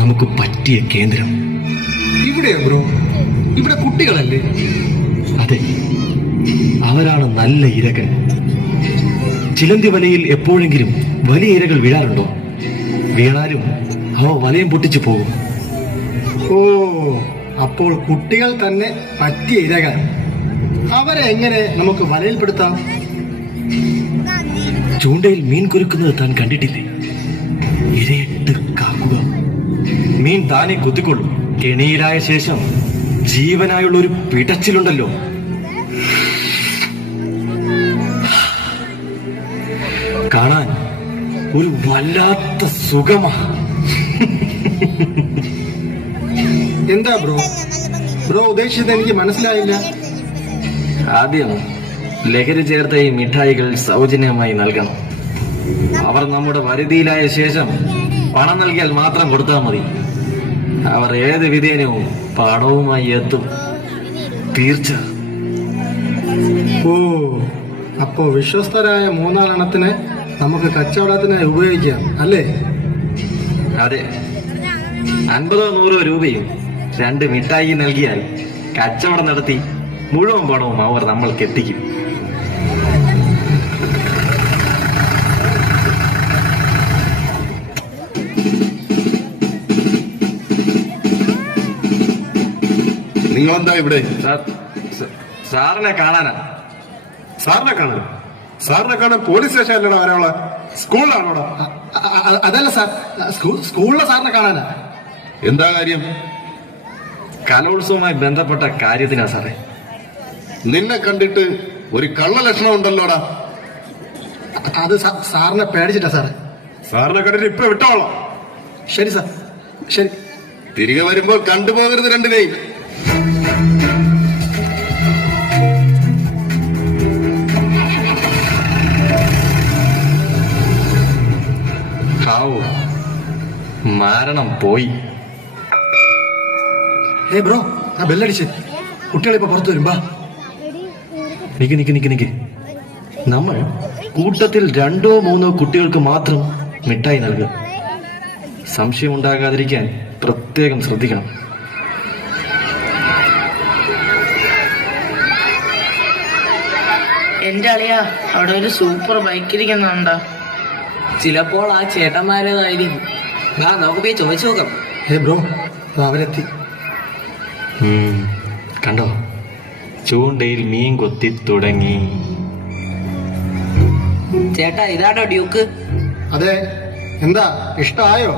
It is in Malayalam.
നമുക്ക് പറ്റിയ കേന്ദ്രം. ഇവിടെയോ ബ്രോ? ഇവിടെ കുട്ടികളല്ലേ? അതെ, അവരാണ് നല്ല ഇരകൾ. ചിലന്തി വലയിൽ എപ്പോഴെങ്കിലും വലിയ ഇരകൾ വീഴാറുണ്ടോ? വീണാലും അവ വലയം പൊട്ടിച്ചു പോകും. ഓ, അപ്പോൾ കുട്ടികൾ തന്നെ പറ്റിയ ഇരകൾ. അവരെ എങ്ങനെ നമുക്ക് വലയിൽപ്പെടുത്താം? ചൂണ്ടയിൽ മീൻ കുരുക്കുന്നത് താൻ കണ്ടിട്ടില്ലേ? ഇരയിട്ട് കാക്കുക. മീൻ താനെ കുത്തിക്കൊള്ളും. കെണിയിലായ ശേഷം ജീവനായുള്ള ഒരു പിടച്ചിലുണ്ടല്ലോ, കാണാൻ ഒരു വല്ലാത്ത സുഖമാ. എന്താ ബ്രോ ഉദ്ദേശിച്ചത്? എനിക്ക് മനസ്സിലായില്ല. ആദ്യം ലഹരി ചേർത്ത ഈ മിഠായികൾ സൗജന്യമായി നൽകണം. അവർ നമ്മുടെ വരുതിയിലായ ശേഷം പണം നൽകിയാൽ മാത്രം കൊടുത്താൽ മതി. അവർ ഏത് വിധേനവും പണവുമായി എത്തും, തീർച്ച. ഓ, അപ്പോ വിശ്വസ്തരായ മൂന്നാലെണ്ണത്തിനെ നമുക്ക് കച്ചവടത്തിന് ഉപയോഗിക്കാം അല്ലേ? അതെ, 50-100 രൂപയും 2 മിഠായി നൽകിയാൽ കച്ചവടം നടത്തി മുഴുവൻ പണവും അവർ നമ്മൾക്ക് എത്തിക്കും. നിങ്ങളെന്താ ഇവിടെ? സാറിനെ കാണാനാ. സാറിനെ കാണാൻ? സാറിനെ കാണാൻ പോലീസ് സ്റ്റേഷനിലൂടെ വരാനുള്ള സ്കൂളിലാണോടാ? അതല്ല സാർ, സ്കൂളിലെ സാറിനെ കാണാനാ. എന്താ കാര്യം? കലോത്സവവുമായി ബന്ധപ്പെട്ട കാര്യത്തിനാ സാറേ. നിന്നെ കണ്ടിട്ട് ഒരു കള്ള ലക്ഷണം ഉണ്ടല്ലോടാ. അത് സാറിനെ പേടിച്ചിട്ടാ സാറേ. സാറിനെ കണ്ടിട്ട് ഇപ്പൊ വിട്ടോളാം. ശരി സാർ, ശരി. തിരികെ വരുമ്പോൾ കണ്ടുപോകരുത് രണ്ടിനെയും. മാരണം പോയി. ഹേ ബ്രോ, ആ ബെല്ലടിച്ച്. കുട്ടികളിപ്പോ പുറത്തു വരും. ബാ. നിക്ക്. നമ്മൾ കൂട്ടത്തിൽ 2-3 കുട്ടികൾക്ക് മാത്രം മിഠായി നൽകുക. സംശയം ഉണ്ടാകാതിരിക്കാൻ പ്രത്യേകം ശ്രദ്ധിക്കണം. എന്റെ അളിയാ, അവിടെ ഒരു സൂപ്പർ ബൈക്ക് ഇരിക്കുന്നുണ്ടോ? ചിലപ്പോൾ ആ ചേട്ടന്മാരേതായിരിക്കും. നമുക്ക് പോയി ചോദിച്ചു നോക്കാം. ഹേ ബ്രോ, അവരെത്തി. കണ്ടോ, ചൂണ്ടയിൽ മീൻ കൊത്തി തുടങ്ങി. ചേട്ടാ, ഇതാണോ ഡ്യൂക്ക്? അതെ. എന്താ, ഇഷ്ടമായോ?